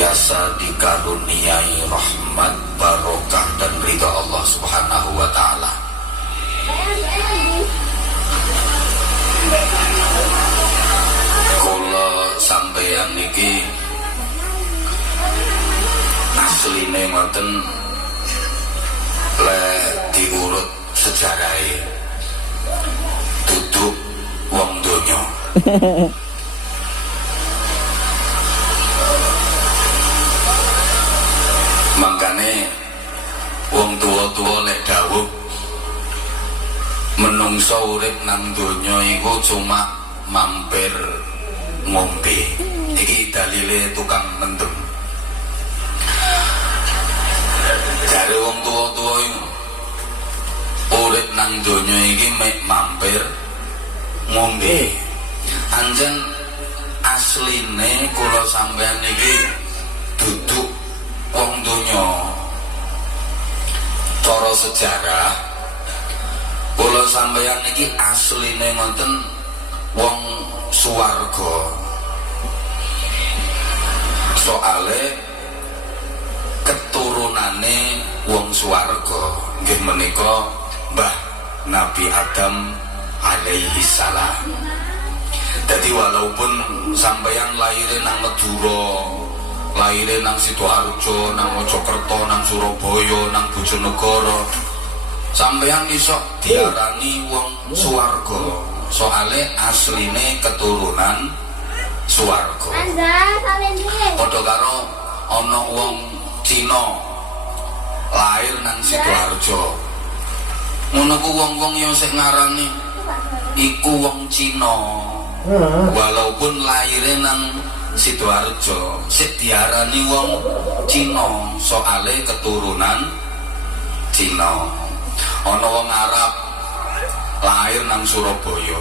senantiasa dikaruniai rahmat, barokah dan ridha Allah Subhanahu wa taala. Kula sampeyan niki asline ngoten lek diurut sejarahe duduk wong donya. Makane wong tua-tua lek dawuh menungso urip nang donya iku cuma mampir ngombe. Iki dalile tukang mendem. Jare wong tua-tua iku urip nang donya iki mek mampir ngombe. Anjen asline kula sampeyan iki duduk wong donya. Cara sejarah kula sampeyan iki asline ngoten wong swarga. Soale keturunane wong swarga nggih menika Mbah Nabi Adam alaihi salam. Jadi walaupun sampeyan lahir nang Madura, lahir nang Sidoarjo, nang Mojokerto, nang Surabaya, nang Bojonegoro, sampeyan iso diarani wong swarga. Soale asline keturunan swarga. Padha karo ana wong Cina lahir nang Sidoarjo. Ngono ku wong-wong yo sing ngarani iku wong Cina. Walaupun lahir nang Sidoarjo, sik diarani wong Cina soale keturunan Cina. Ana wong Arab lahir nang Surabaya,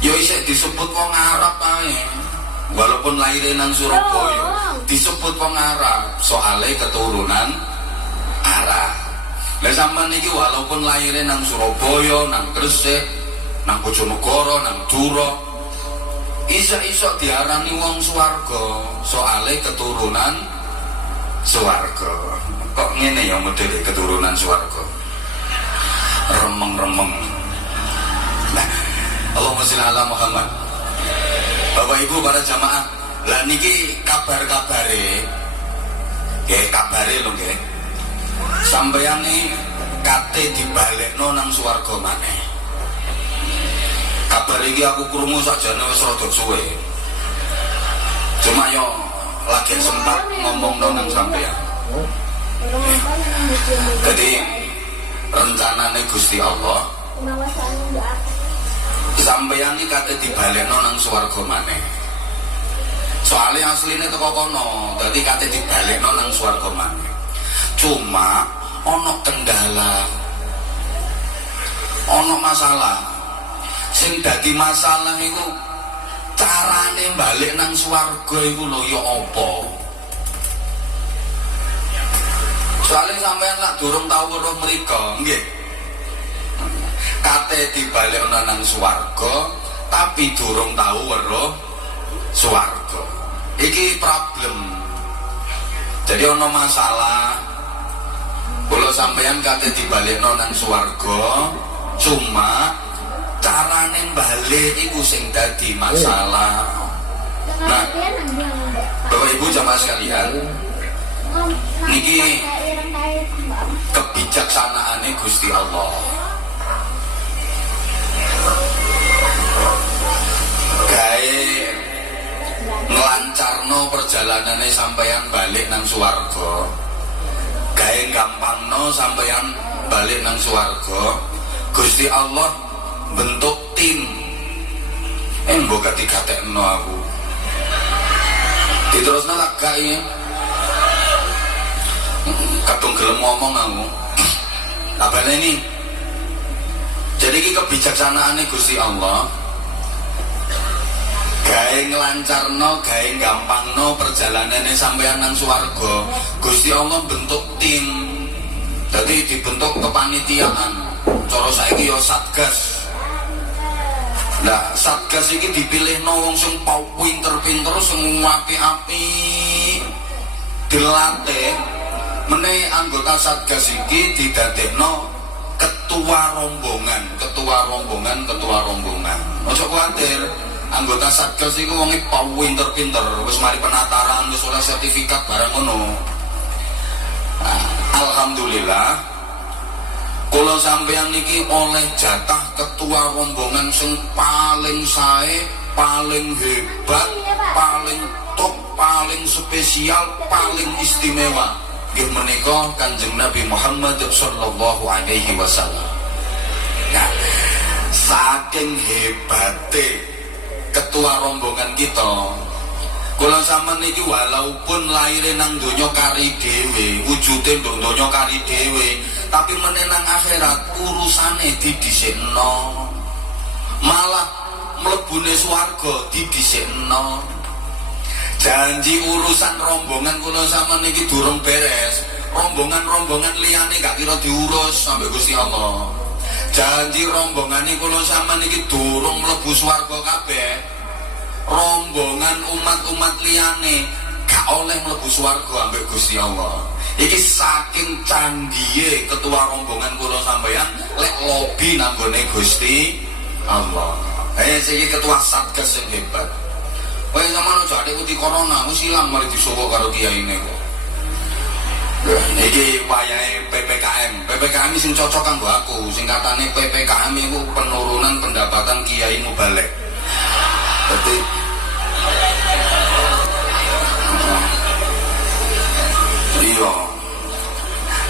ya isih disebut wong Arab ae. Walaupun lahir nang Surabaya, disebut wong Arab soale keturunan Arab. Lah sampean iki walaupun lahir nang Surabaya, nang Gresik, nang Bojonegoro, nang Dura, iso diarani wong swarga soale keturunan swarga. Kok ngene ya modele keturunan swarga? Remeng-remeng. Nah, Allahumma sholli ala Muhammad. Bapak Ibu para jamaah, lah niki kabar-kabare. Nggih, kabare lho nggih. Sampeyan iki kate dibalekno nang swarga maneh. Kabar iki aku krungu sakjane wis rada suwe. Cuma yo lagi sempat ngomongno nang sampeyan. Jadi rencanane Gusti Allah sampeyan iki kate dibalekno nang swarga maneh. Soale asline teko kono, dadi kate dibalekno nang swarga maneh. Cuma ana kendala, ana masalah. Sing dadi masalah iku carane balik nang swarga iku lho ya apa? Soale sampeyan lak durung tau weruh mriko, nggih. Kate dibalekno nang swarga, tapi durung tau weruh swarga. Iki problem. Jadi ana masalah. Kula sampeyan kate dibalekno nang swarga, cuma carane balik iku sing dadi masalah. Nah, Bapak Ibu jamaah sekalian, niki kebijaksanaane Gusti Allah. Gawe nglancarno perjalanane sampeyan balik nang swarga. Gawe gampangno sampeyan balik nang swarga. Gusti Allah bentuk tim. Mbok gak digatekno aku. Diterusno tak gawe. Kadung gelem ngomong aku. Apa ini? Jadi iki kebijaksanaane Gusti Allah. Gawe nglancarno, gawe gampangno perjalanane sampeyan nang swarga. Gusti Allah bentuk tim. Jadi dibentuk kepanitiaan. Cara saiki ya Satgas. Nah, Satgas iki dipilihno wong sing pinter-pinter, sing apik-apik. dilatih meneh anggota Satgas iki didadekno ketua rombongan. Ojo kuwatir, anggota Satgas iku wonge pinter-pinter, wis mari penataran, wis oleh sertifikat barang ngono. Alhamdulillah kula sampeyan niki oleh jatah ketua rombongan sing paling sae, paling hebat, paling top, paling spesial, paling istimewa. Nggih menika Kanjeng Nabi Muhammad sallallahu alaihi wasallam. Nah, saking hebate ketua rombongan kita, kula sampeyan niki walaupun laire nang donya kari dhewe, wujude ndok donya kari dhewe, tapi menenang akhirat urusane didhisikno. Malah mlebune swarga didhisikno. Janji urusan rombongan kula sampeyan niki durung beres. Rombongan-rombongan liyane gak kira diurus sampai Gusti Allah. Janji rombongane kula sampeyan niki durung mlebu swarga kabeh. Rombongan umat-umat liyane gak oleh mlebu swarga ambek Gusti Allah. Iki saking canggihe ketua rombongan kula sampeyan lek lobi nanggone Gusti Allah. Iki ketua Satgas sing hebat. Kowe sampeyan aja ikuti corona, wis ilang mari disogok karo kiyaine kok. Iki wayahe PPKM sing cocok kanggo aku. Singkatane PPKM iku penurunan pendapatan kiai mubalek. Dadi iya,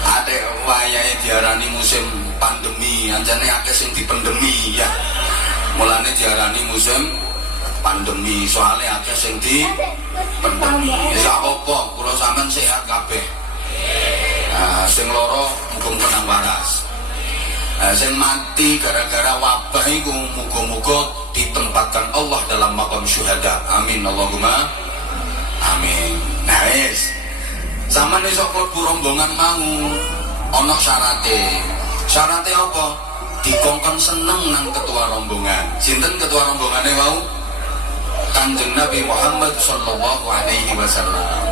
ada wayahe diarani musim pandemi, anjane akeh sing dipendemi ya. Mulane diarani musim pandemi, soalnya akeh sing dipendemi. Ya apa-apa, kula sampean sehat kabeh. Nah, sing loro muga tenang waras. Sing mati gara-gara wabah iku muga-muga ditempatkan Allah dalam maqam syuhada. Amin Allahumma amin. Nah wis, sampeyan iso klebu rombongan mau ana syarate. Syarate apa? Dikongkon seneng nang ketua rombongan. Sinten ketua rombongane wau? Kanjeng Nabi Muhammad sallallahu alaihi wasallam.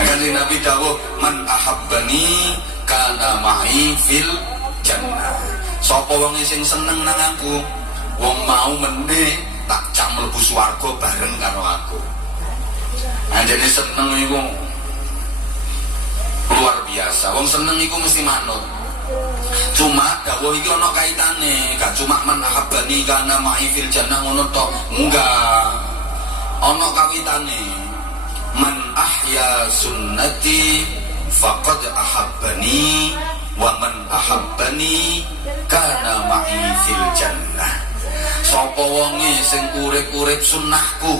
Kanjeng Nabi dawuh, "Man ahabbani kana ma'i fil jannah." Sapa wong sing seneng nang aku, wong mau meneh tak cak mlebu swarga bareng karo aku. Anjene seneng iku luar biasa. Wong seneng iku mesti manut. Cuma dawuh iki ana kaitane, gak cuma man ahabbani kana ma'i fil jannah ngono tok. Enggak. Ana kawitane. Man ahya sunnati faqad ahabbani wa man ahabbani kana ma'i fil jannah. Sapa wonge sing urip-urip sunnahku,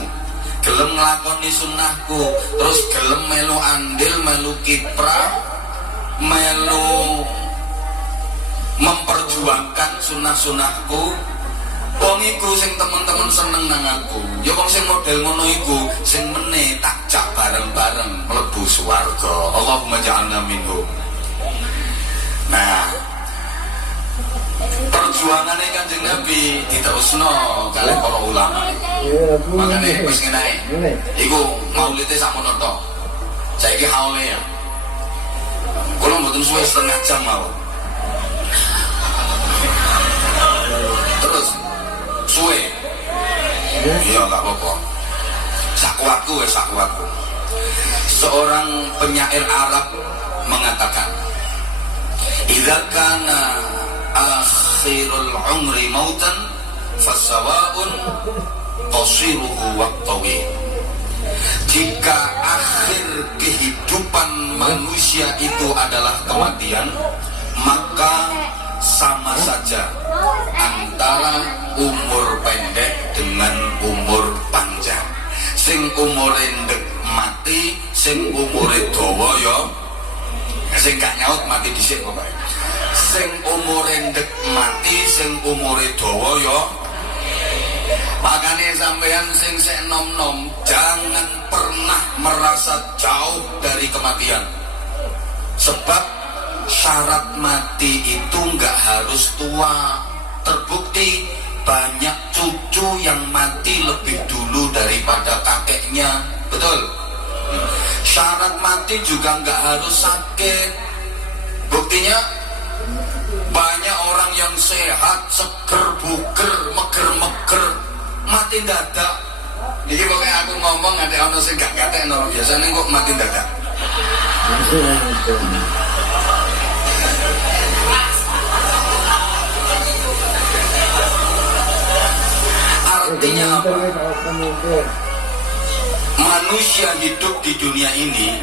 gelem nglakoni sunnahku, terus gelem melu andil, melu kiprah, melu memperjuangkan sunnah-sunnahku, wong iku sing temen-temen seneng nang aku. Ya wong sing model ngono iku sing meneh tak jak bareng-bareng mlebu swarga. Allahumma ja'alna minhum. Nah, perjuangane Kanjeng Nabi diterusno kalih para ulama. Makane wis ngene iku maulite sakmono tok. Saiki haule ya. Kula mboten suwe setengah jam mawon. Terus suwe. Iya gak apa-apa. Sakuatku ya sakuatku. Seorang penyair Arab mengatakan, "Idza kana akhirul umri mautan fasawaun qasiruhu wa tawil." Jika akhir kehidupan manusia itu adalah kematian, maka sama saja antara umur pendek dengan umur panjang. Sing umur endek mati, sing umur dawa ya sing gak nyaut mati dhisik kok. Sing umur endek mati, sing umur dawa ya. Makanya sampeyan sing sek nom-nom jangan pernah merasa jauh dari kematian. Sebab syarat mati itu nggak harus tua. Terbukti banyak cucu yang mati lebih dulu daripada kakeknya. Betul? Syarat mati juga nggak harus sakit. Buktinya banyak orang yang sehat, seger, buger, meger-meger, mati dadak. Ini pokoknya aku ngomong ada orang sing gak katekno, biasanya kok mati dadak. Artinya apa? Manusia hidup di dunia ini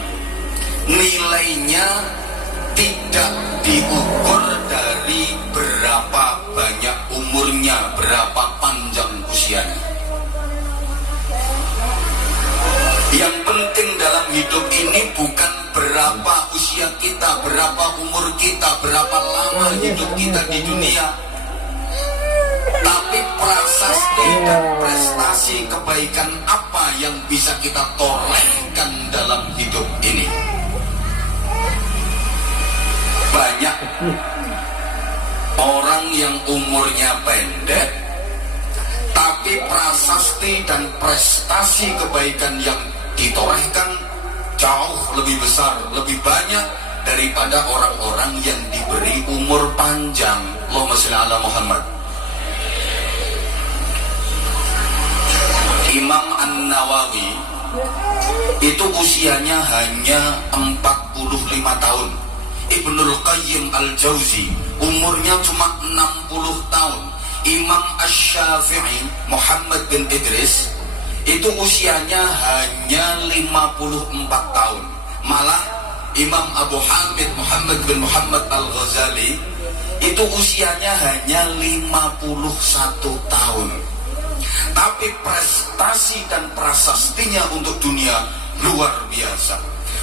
nilainya tidak diukur dari berapa banyak umurnya, berapa panjang usianya. Yang penting dalam hidup ini bukan berapa usia kita, berapa umur kita, berapa lama hidup kita di dunia, tapi prasasti dan prestasi kebaikan apa yang bisa kita torehkan dalam hidup ini. Banyak orang yang umurnya pendek, tapi prasasti dan prestasi kebaikan yang ditorehkan jauh lebih besar, lebih banyak daripada orang-orang yang diberi umur panjang. Allahumma sholli ala Muhammad. Imam An-Nawawi itu usianya hanya 45 tahun. Ibnul Qayyim Al-Jauzi umurnya cuma 60 tahun. Imam Asy-Syafi'i Muhammad bin Idris itu usianya hanya 54 tahun. Malah Imam Abu Hamid Muhammad bin Muhammad Al-Ghazali itu usianya hanya 51 tahun. Tapi prestasi dan prasastinya untuk dunia luar biasa.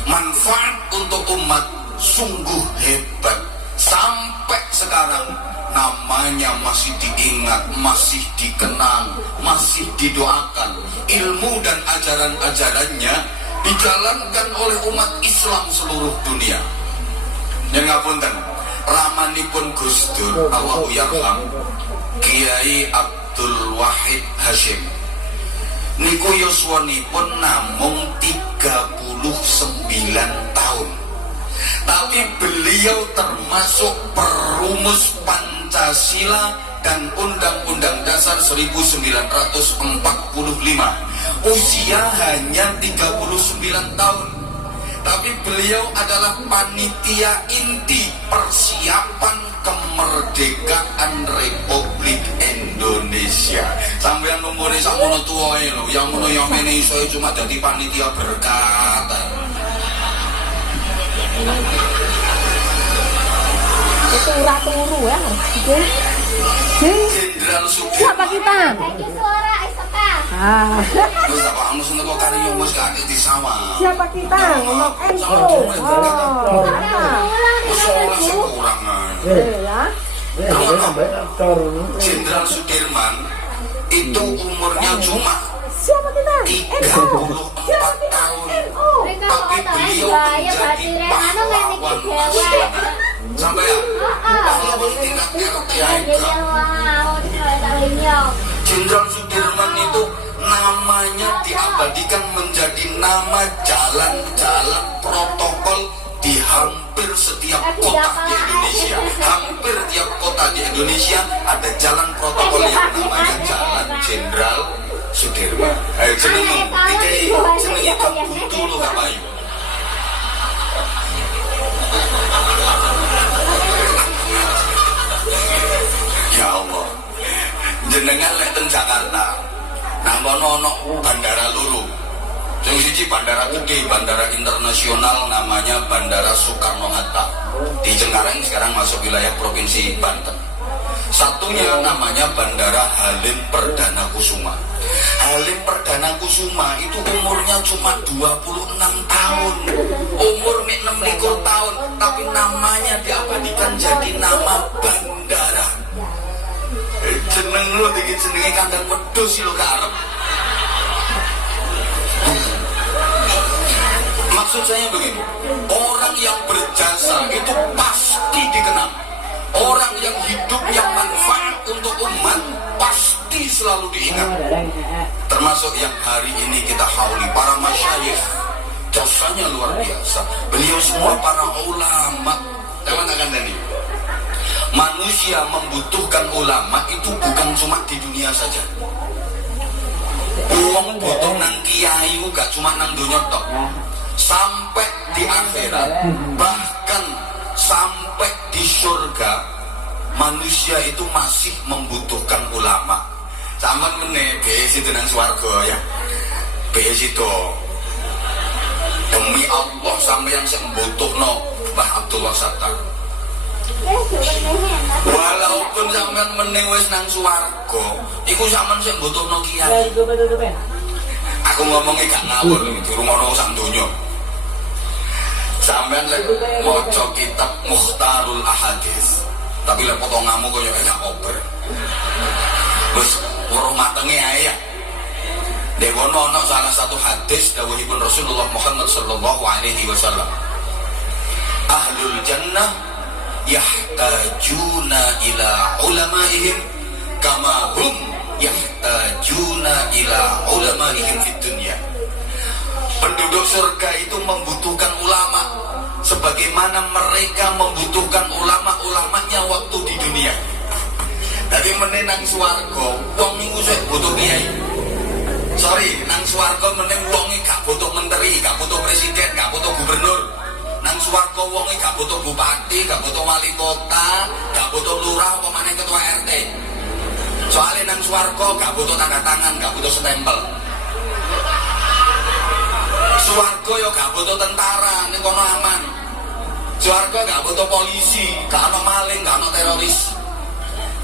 Manfaat untuk umat sungguh hebat. Sampai sekarang namanya masih diingat, masih dikenang, masih didoakan. Ilmu dan ajaran-ajarannya dijalankan oleh umat Islam seluruh dunia. Yang ngapunten, ramanipun Gus Dur Allahu yarham, Kiai Abdul Wahid Hashim niku yuswanipun namung 39 tahun. Tapi beliau termasuk perumus Pancasila dan Undang-Undang Dasar 1945. Usia hanya 39 tahun. Tapi beliau adalah panitia inti persiapan kemerdekaan Republik Indonesia. Sampeyan umure sakmono tuwae lho, yang ngono yang mene iso cuma dadi panitia berkat. Itu urat turu ya. Jenderal Sudirman. Siapa kita? Lagi suara Aisyah. Ah. Wis apa anu sing kok kari yo wis gak di sawah. Siapa kita? Ngomong NU. Oh. Kurang. Ya. Jenderal Sudirman itu umurnya cuma Siapa kita? 34 tahun. Tapi beliau menjadi pahlawan nasional. Sampai ya, pahlawan tingkat RT. Jenderal Sudirman itu namanya diabadikan menjadi nama jalan-jalan protokol di hampir setiap kota di Indonesia. Hampir tiap kota di Indonesia ada jalan protokol yang namanya Jalan Jenderal Sudirman. Ayo jenengmu, jenenge Kang Buntu lo gak payu. Ya Allah, jenengan lek teng Jakarta, nang kono ono bandara loro. Sing siji bandara gede, bandara internasional namanya Bandara Soekarno-Hatta. Di Cengkareng sekarang masuk wilayah Provinsi Banten. Satunya namanya Bandara Halim Perdana Kusuma. Halim Perdana Kusuma itu umurnya cuma 26 tahun. Umur 26 tahun, tapi namanya diabadikan jadi nama bandara. Jeneng lu dikit jenenge kandang wedhus lho karep. Maksud saya begini, orang yang berjasa itu pasti dikenang. Orang yang hidupnya manfaat untuk umat pasti selalu diingat. Termasuk yang hari ini kita hauli para masyayikh jasanya luar biasa. Beliau semua para ulama. Jangan akan Dani. Manusia membutuhkan ulama itu bukan cuma di dunia saja. Uang butuh nang kiai gak cuma nang dunia tok. Sampai di akhirat, bahkan sampai di surga, manusia itu masih membutuhkan ulama. Sama meneh BS itu nang swarga ya. BS itu demi Allah sampai yang sembutuhno Mbah Abdullah Sattar. Walaupun sampean meneh wis nang swarga, iku sampean sing mbutuhno kiai. Aku ngomongnya gak ngawur di rumah sak donya. Sampean lek maca kitab Mukhtarul Ahadits, tapi lek potonganmu koyo gak oper. Wis urung matenge ae ya. Dewono ana salah satu hadis dawuhipun Rasulullah Muhammad sallallahu alaihi wasallam. Ahlul jannah yahtajuna ila ulamaihim kama hum yahtajuna ila ulamaihim fid dunya. Penduduk surga itu membutuhkan ulama sebagaimana mereka membutuhkan ulama-ulamanya waktu di dunia. Tapi meneh nang swarga wong niku sik butuh kiai. Sorry, nang swarga meneh wong gak butuh menteri, gak butuh presiden, gak butuh gubernur. Nang swarga wong gak butuh bupati, gak butuh wali kota, gak butuh lurah apa maneh ketua RT. Soalnya nang swarga gak butuh tanda tangan, gak butuh stempel. Swarga yo gak butuh tentara, ning kono aman. Swarga gak butuh polisi, gak ana maling, gak ana teroris.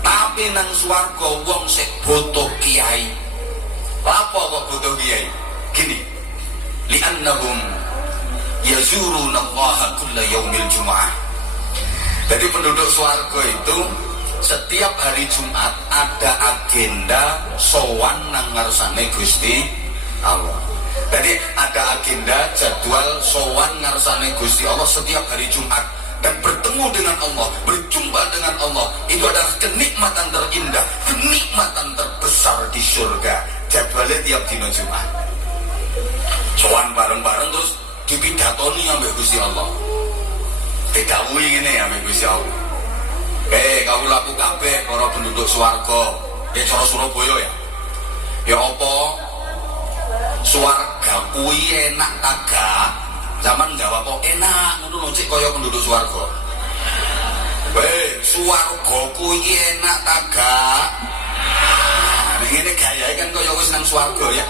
Tapi nang swarga wong sik butuh kiai. Apa kok butuh kiai? Gini, li'annahum yazuruna Allah kulla yaumil Jum'ah. Jadi penduduk swarga itu setiap hari Jumat ada agenda sowan nang ngarsane Gusti Allah. Jadi ada agenda jadwal sowan ngarsane Gusti Allah setiap hari Jumat, dan bertemu dengan Allah, berjumpa dengan Allah itu adalah kenikmatan terindah, kenikmatan terbesar di surga. Jadwalnya tiap dino Jumat. Sowan bareng-bareng terus dipidatoni ambek Gusti Allah. Didhawuhi ngene ambek Gusti Allah. Kawula kabeh para penduduk swarga, cara Surabaya ya. Ya apa? Swarga kuwi enak ta gak? Zaman jawab kok enak ngono lho cek kaya penduduk swarga. Swarga kuwi enak ta gak? Ngene gayae kan kaya wis nang swarga ya.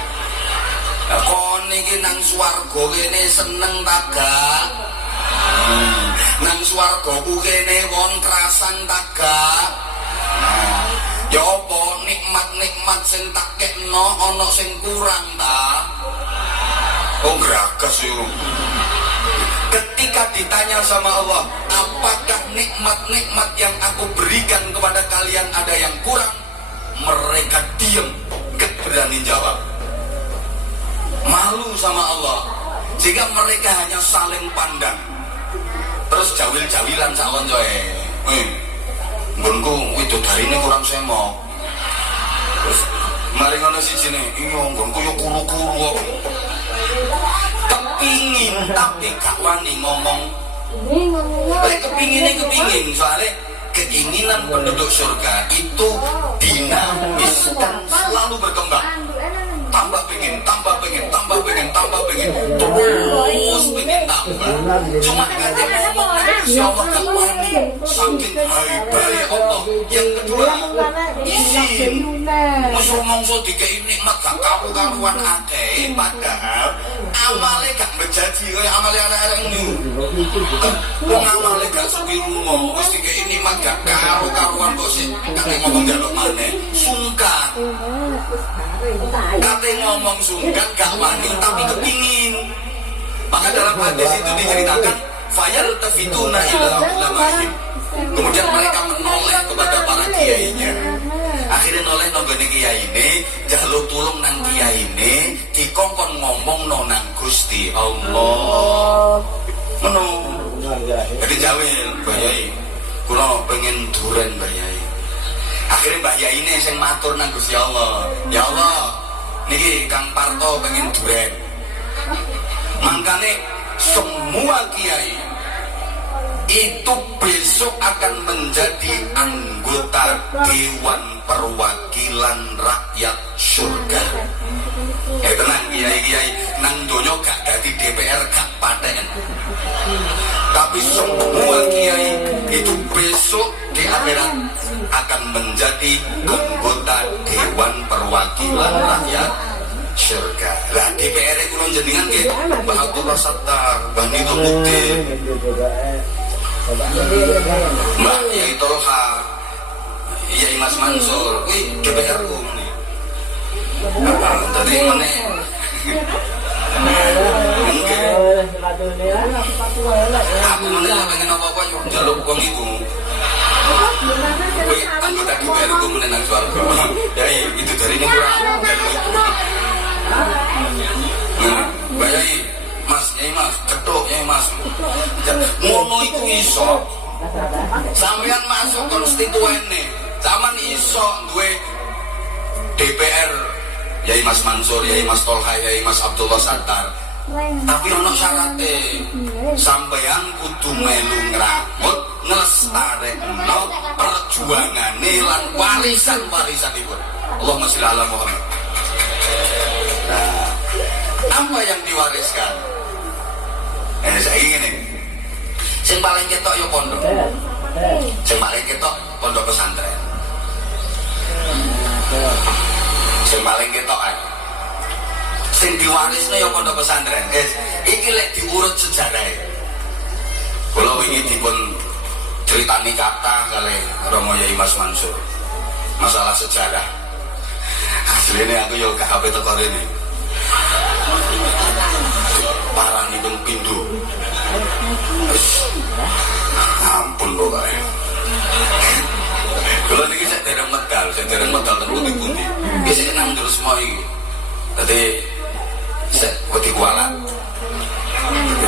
Lah kon iki nang swarga kene seneng ta gak? Nang swarga ku kene wontrasan ta gak? Ya apa nikmat-nikmat sing tak kekno ana sing kurang ta? Oh gragas yo. Ketika ditanya sama Allah, apakah nikmat-nikmat yang aku berikan kepada kalian ada yang kurang? Mereka diam, gak berani jawab. Malu sama Allah, sehingga mereka hanya saling pandang. Terus jawil-jawilan sawan coy. Nggonku widodarine kurang semok. Terus mari ngono sijine, iya nggonku yo kuru-kuru kok. Kepingin tapi gak wani ngomong. Kepingin soalnya keinginan penduduk surga itu dinamis dan selalu berkembang. Tambah pengen, terus pengen tambah. Cuma kata ngomong Insya Allah gak wani, saking baik Allah. Yang kedua, izin. Masa dikei nikmat gak karu-karuan akeh, padahal amalnya gak menjanji kayak amalnya anak-anak ini. Wong amalnya gak sepiruno, wis dikei nikmat gak karu-karuan kok sih. Kate ngomong jaluk maneh, sungkan. Kate ngomong sungkan gak wani tapi kepingin. Maka dalam hadis itu diceritakan fayal tafituna ila ulamahim. Kemudian mereka menoleh kepada para kiainya. Akhirnya noleh nonggone kiai ini, jaluk tulung nang kiai ini, dikongkon ngomong nang Gusti Allah. Menu. Jadi jawil, Mbah Yai. Kula pengen duren Mbah Yai. Akhirnya Mbah Yai ini sing matur nang Gusti Allah. Ya Allah, niki Kang Parto pengen duren. Makanya semua kiai itu besok akan menjadi anggota Dewan Perwakilan Rakyat Surga. Tenang kiai-kiai nang donya gak dadi DPR gak paten. Tapi semua kiai itu besok di akhirat akan menjadi anggota Dewan Perwakilan Rakyat Surga. Lah DPR itu jenengan nggih Mbah Abdullah Sattar, Mbah Nito Mukti, Mbah Yai Tolha, Yai Mas Mansur, kuwi DPR ku ngene. Tadi meneh. Aku meneh pengen apa-apa yo njaluk wong iku. Kuwi anggota DPR ku meneh nang swarga. Ya itu dari ini kurang. Bayai Mas, Yai Mas, cetuk Yai Mas. Ngono iku iso. Sampeyan masuk konstituene, zaman iso duwe DPR, Yai Mas Mansur, Yai Mas Tolha, Yai Mas Abdullah Sattar. Tapi ono syarate, sampeyan kudu melu ngramut nglestarekno perjuangane lan warisan-warisanipun. Allahumma sholli ala Muhammad. Nah, apa yang diwariskan? Saya ingin ini. Sing paling ketok yo pondok. Sing paling ketok pondok pesantren. Sing paling ketok ae. Sing diwarisno yo pondok pesantren. Guys, iki lek diurut sejarahe. Kula wingi dipun critani kata kali Romo Yai Mas Mansur. Masalah sejarah. Aslinya aku yo gak HP teko rene. Parang ibeng pindu. Ampun pokoknya. Kalau ini saya dereng medal dan pundi-pundi. Biasanya nang terus mau ini. Tadi saya wedi kualat.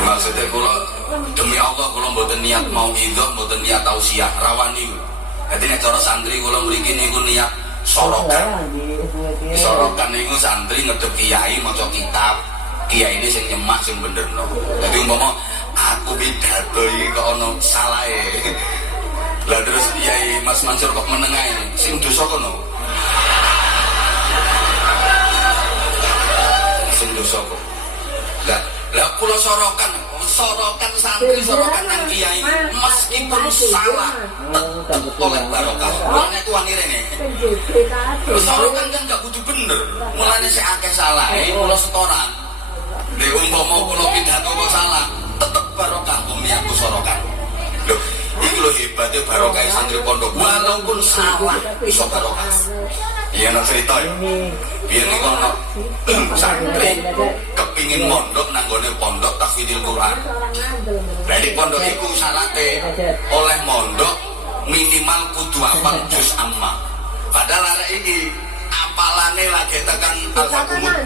Maksudnya kalau demi Allah kalau mboten niat mau idoh, mboten niat tausiah rawani. Jadi nek cara santri kalau mriki niku niat sorokan. Sorokan niku santri ngedep kiai maca kitab. Kiai ini sing nyemak sing benerno. Jadi umpama aku pidato iki kok ono salahe. Lah terus Yai Mas Mansur kok menengae sing dosa kono. Sing dosa kok. Lah kula sorokan santri sorokan nang kiai meskipun salah tetep oleh barokah. Wong nek wani rene. Sorokan kan gak kudu bener. Mulane sik akeh salahe kula setoran. Nek umpama kula pidato kok salah, tetep barokah umi aku sorokan. Lho, iki lho hebate barokah santri pondok. Walaupun salah iso barokah. Iya ana cerita ya. Biyen niku ana santri kepingin mondok nang gone pondok tahfidzul Quran. Lah di pondok iku syarate oleh mondok minimal kudu hafal juz amma. Padahal arek iki apalane lagi tekan al-hakumut.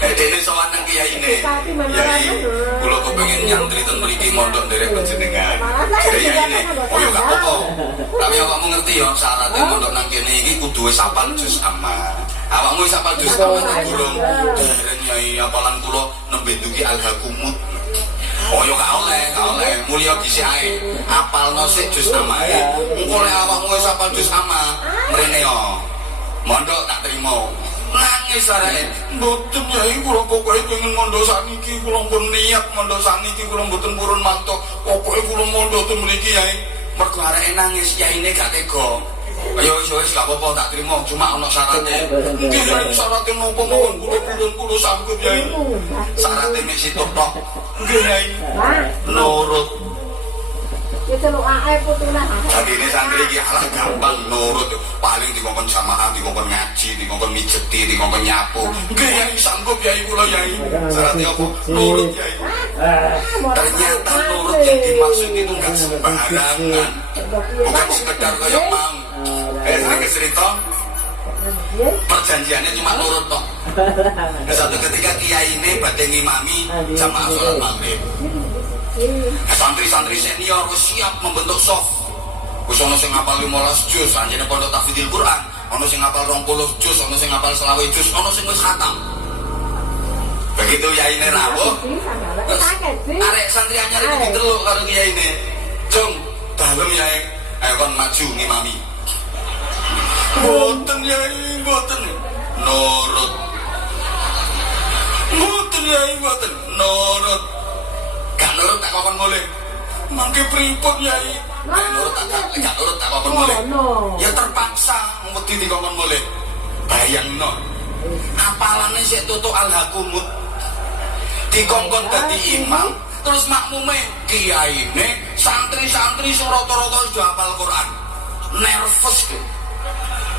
Dene sowan nang kiai ne. Yai, kula kepengin nyantri ten mriki mondok nderek panjenengan. Kiai ne, oh yo gak apa-apa. Tapi awakmu ngerti yo syaratnya mondok nang kene iki kudu wis hafal juz amma. Awakmu wis hafal juz amma durung dereng yai apalan kula nembe duki al-hakumut. Oh yo gak oleh. Mulya dhisik ae. Apalno sik juz amma. Engko lek awakmu wis hafal juz amma, mrene yo. Mondok tak trimo. Nangis arek mboten Yai kula pokoke pengen mondok sakniki kula pun niat mondok sakniki kula mboten purun mantuk pokoke kula mondok ten mriki Yai mergo arek nangis yaine gak tega ayo wis gak apa-apa tak trimo cuma ana syarate nggih Yai syarate napa mawon kula sanggup Yai syarate mek sitok tok nggih Yai nurut ya celuk ae putune. Jadi ini santri iki alah gampang nurut paling dikongkon jamaah, dikongkon ngaji, dikongkon mijeti, dikongkon nyapu. Nggih Yai sanggup Yai kula Yai. Syaratnya apa? Nurut Yai. Ternyata nurut yang dimaksud itu enggak sembarangan. Bukan sekedar kayak mau. Sering cerita perjanjiannya cuma nurut toh. Satu ketika kiai ini badhe ngimami jamaah sholat maghrib. Santri-santri senior siap membentuk soft. Wis ana sing ngapal 15 juz, anjene pondok tahfidzul Quran, ana sing ngapal 20 juz, ana sing ngapal 20 juz, ana sing wis khatam. Begitu yai ini rawuh, Sih, sangat terus sakit sih. arek santri anyar itu diteluk karo kiai ini. Jong, dalem yai, ayo kon maju ngimami. Boten yai, boten. Nurut. Boten yai, boten. Nurut. Gak nurut tak kon boleh. Mangke pripun yai? Nurut tak gak nurut tak kon boleh. Ya terpaksa wedi dikon boleh. Bayangno. Apalane sik tutuk al-hakumut. Dikongkon dadi imam, terus makmume kiyaine, santri-santri sing rata-rata sudah hafal Quran. Nervous tuh.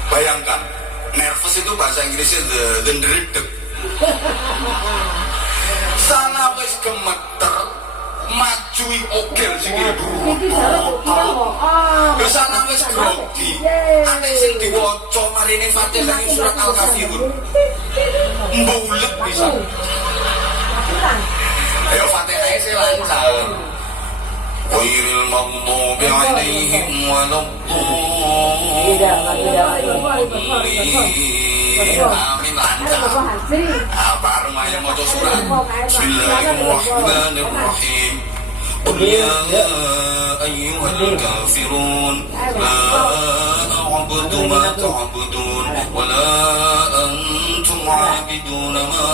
Bayangkan, nervous itu bahasa Inggrisnya the dreaded. Salah wis gemeter, majui ogel sikile dulu. Ya salah wis grogi. Ate sing diwaca marine Fatihah surat Al-Kafirun. Mbulet pisan. Ayo Fatihah sih lancar. Wairil maghdubi alaihim waladdallin. Amin lancar. Baru aja maca surat. Bismillahirrahmanirrahim. Qul ya ayyuhal kafirun la a'budu ma ta'budun wa la antum 'abidun ma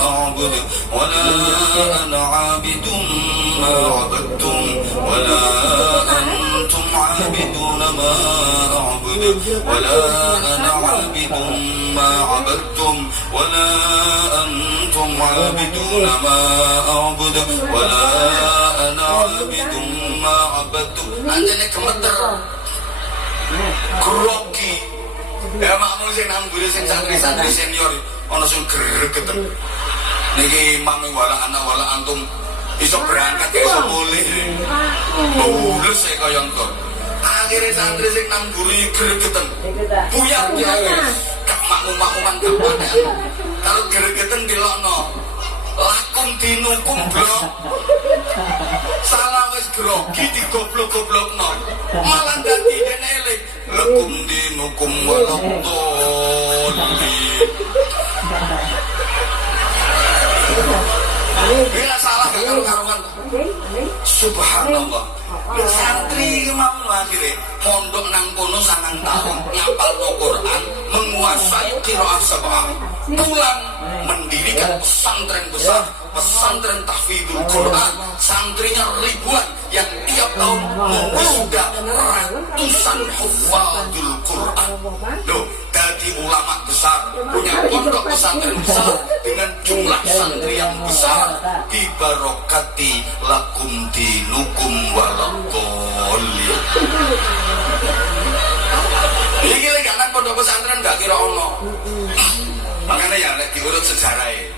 a'budu wa la ana 'abidun ma 'abadtum wa la antum 'abidun ma a'budu wa la ana 'abidun ma 'abadtum wa la antum 'abidun ma a'budu wa la ana 'abidun ma 'abadtum. Anjene gemeter grogi. Ya makmum sing nang guru sing santri-santri senior ana sing gregeten. Niki mami wala anak wala antum iso berangkat ya iso mulih. Bulus e kaya engko. Akhire santri sing nang guru gregeten. Buyar ya wis. Gak makmum-makmuman gak. Kalau gregeten dilokno. Lakum dinukum blok. Salah wis grogi digoblok-goblokno. Malah dadi dene eling. Lakum dinukum waladdallin. Bila salah gak karu-karuan. Subhanallah. Santri mau akhirnya mondok nang kono 9 tahun ngapal Quran, menguasai qiraah sab'ah. Pulang mendirikan pesantren besar, pesantren tahfidzul Quran, santrinya ribuan yang tiap tahun mewisuda ratusan hufadzul Quran. Loh, jadi ulama besar, punya pondok pesantren besar dengan jumlah santri yang besar. Bibarokati lakum dinukum waladdallin. Iki lek anak pondok pesantren gak kira ono. Makanya ya nek diurut sejarahnya,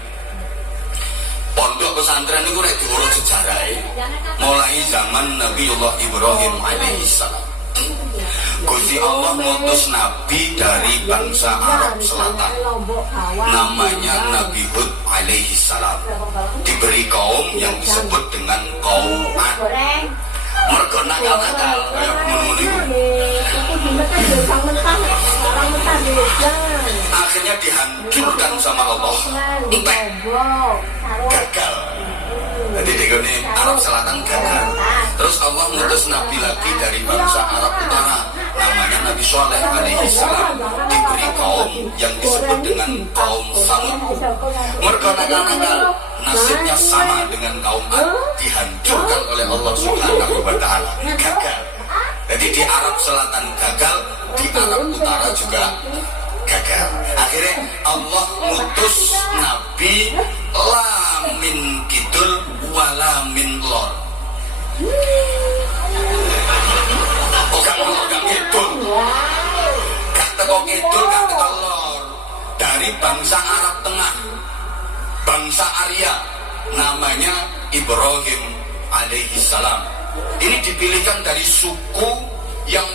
pondok pesantren itu nek diurut sejarahnya mulai zaman Nabiullah Ibrahim alaihissalam. Gusti Allah mengutus nabi dari bangsa Arab Selatan, namanya Nabi Hud alaihissalam. Diberi kaum yang disebut dengan kaum Ad. Mergo nakal-nakal kayak ngono-ngono iku. Akhirnya dihancurkan sama Allah. Entek. Gagal. Jadi di Arab Selatan gagal. Terus Allah mengutus nabi lagi dari bangsa Arab Utara, namanya Nabi Shaleh alaihissalam. Diberi kaum yang disebut dengan kaum Samud. Mergo nakal-nakal, nasibnya sama dengan kaum Ad, dihancurkan oleh Allah Subhanahu wa taala. Gagal. Jadi di Arab Selatan gagal, di Arab Utara juga gagal. Akhirnya Allah mutus nabi la min kidul wala min lor. Gak kidul, gak teko kidul, gak teko lor. Dari bangsa Arab Tengah, bangsa Arya, namanya Ibrahim alaihissalam. Ini dipilihkan dari suku yang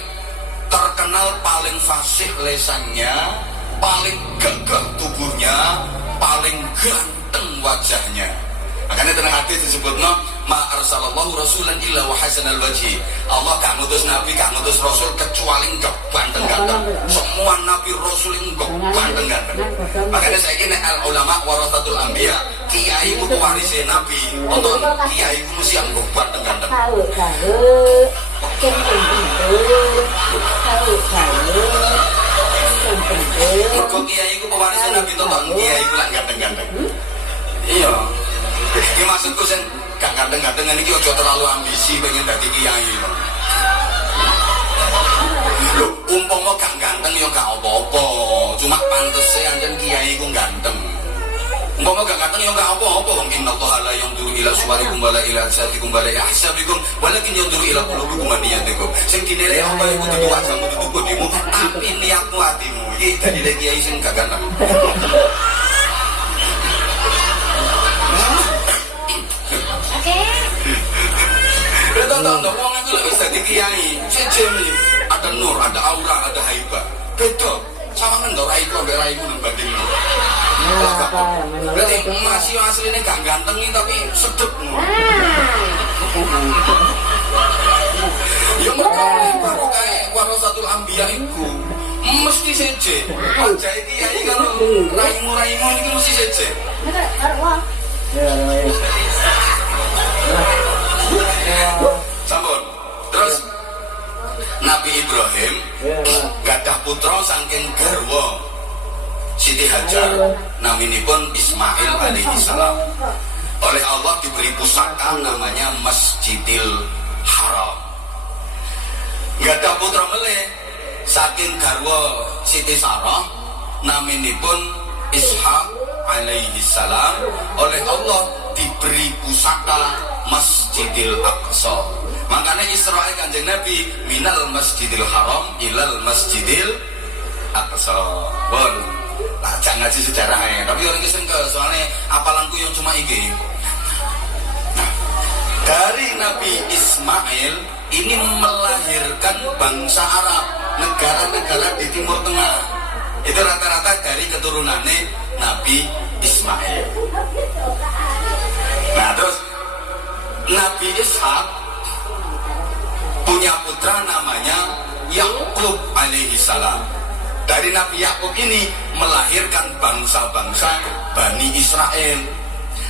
terkenal paling fasih lesannya, paling gagah tubuhnya, paling ganteng wajahnya. Makanya dalam hadis disebutnya ma arsalallahu rasulan illa wa hasanal wajhi. Allah gak ngutus nabi, gak ngutus rasul kecuali gak ganteng-ganteng. Semua nabi rasul gak ganteng-ganteng. Makanya saya kira al ulama warasatul anbiya, kiai ku pewarise nabi untuk kiai ku mesti anggo ganteng-ganteng tahu tahu tak kenteng mergo kiai ku pewarise nabi tonton kiai ku lak ganteng-ganteng iya iki maksudku sing gak ganteng-ganteng iki aja terlalu ambisi pengen dadi kiai lho umpama gak ganteng ya gak apa-apa cuma pantese anjen kiai ku ganteng umpama gak ganteng ya gak apa-apa wong inna ta'ala yang duru ila suwarikum wala ila asyafikum wala ahsabikum walakin yang duru ila qulubikum wa niyatikum sing dinilai apa iku dudu wajahmu dudu bodimu tapi niatmu hatimu iki dadi kiai sing gak ganteng tonton wong itu lagi jadi kiai cecemi ada nur ada aura ada haibah beda sama kan ora iku ambek raiku nang banding berarti masih aslinya gak ganteng nih tapi sedep ya mereka baru kayak warasatul anbiya iku mesti seje wajah kiai kalau raimu ini mesti seje sampun terus Nabi Ibrahim gadah putra saking garwa Siti Hajar naminipun Ismail alaihi salam oleh Allah diberi pusaka namanya Masjidil Haram gadah putra meleh saking garwa Siti Sarah naminipun Ishak alaihi salam oleh Allah diberi pusaka Masjidil Aqsa. Makanya Israel Kanjeng Nabi minal Masjidil Haram ilal Masjidil Aqsa. Bon, nah, jangan ngaji sejarah ya. Tapi orang kisah ke soalnya apalanku yang cuma iki. Nah, dari Nabi Ismail ini melahirkan bangsa Arab, negara-negara di Timur Tengah. Itu rata-rata dari keturunannya Nabi Ismail. Nah terus Nabi Ishak punya putra namanya Yakub alaihi salam. Dari Nabi Yakub ini melahirkan bangsa-bangsa Bani Israel.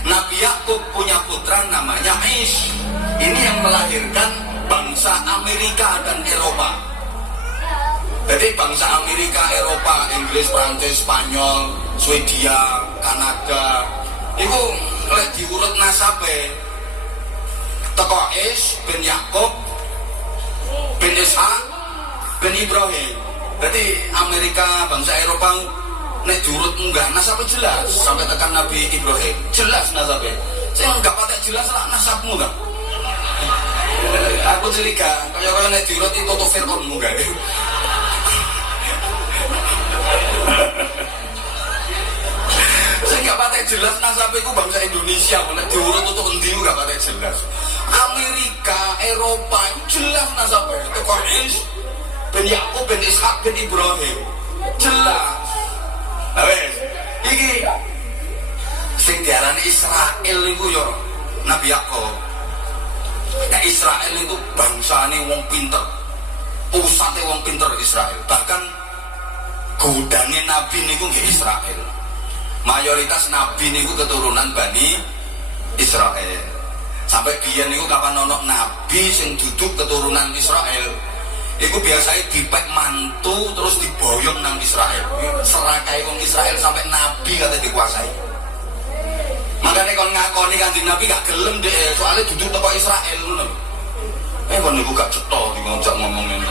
Nabi Yakub punya putra namanya Ish. Ini yang melahirkan bangsa Amerika dan Eropa. Jadi bangsa Amerika, Eropa, Inggris, Prancis, Spanyol, Swedia, Kanada itu lek diurut nasabe teko Ish bin Yakub bin Ishak bin Ibrahim. Jadi Amerika, bangsa Eropa nek diurut enggak nasabe jelas sampai tekan Nabi Ibrahim jelas nasabe. Saya enggak patek jelas lah nasabmu kan. Aku curiga kaya nek diurut itu to Fir'aunmu kan. Saya nggak pakai jelas nasabeku bangsa Indonesia, mana diurut untuk endi nggak pakai jelas. Amerika, Eropa jelas nasabe. Itu Quraisy bin Yakub bin Ishak bin Ibrahim jelas. Nah wes, iki sing diarani Israel itu yo Nabi Yakub. Nah Israel itu bangsane wong pinter, pusate wong pinter Israel. Bahkan gudangnya Nabi niku nggih Israel. Mayoritas Nabi niku keturunan Bani Israel. Sampai biyen niku kapan ono Nabi sing duduk keturunan Israel, iku biasanya dipek mantu terus diboyong nang Israel. Serakai wong Israel sampai Nabi kata dikuasai. Makanya kon ngakoni Kanjeng Nabi gak gelem deh, soalnya duduk teko Israel ngono. Kon niku gak cetha ngomong ngomongin.